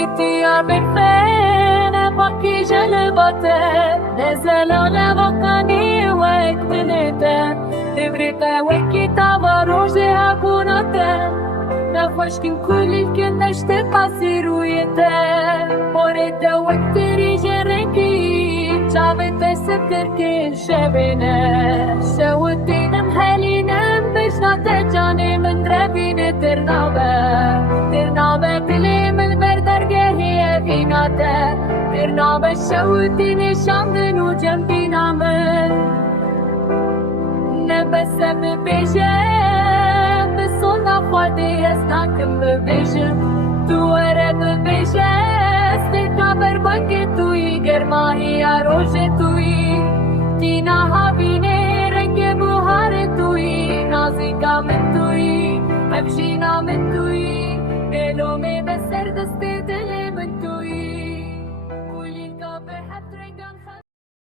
Sittia perfena pacchi gelebate Nezelane vakani وقتنته تبريته وكيتا وروجي هكونته نفشكن كل الكن نشتي قصيرويته موريته وقتري جرنكي جابته ستركي شبينه شوتين محلينا بشناته جاني من ربينه ترنابه بلي من بردرگه هي فيناته ترنابه شوتين شامدن وجنبينا من نبسم ببيجم بصونا فادي اسناكم ببيجم دوره ببيجم استيقا برباكي توي گرماهي آروژه توي تينا هابينه رنگ بوهار توي نازيكا من توي مبشينا من توي بلومي بسر دسته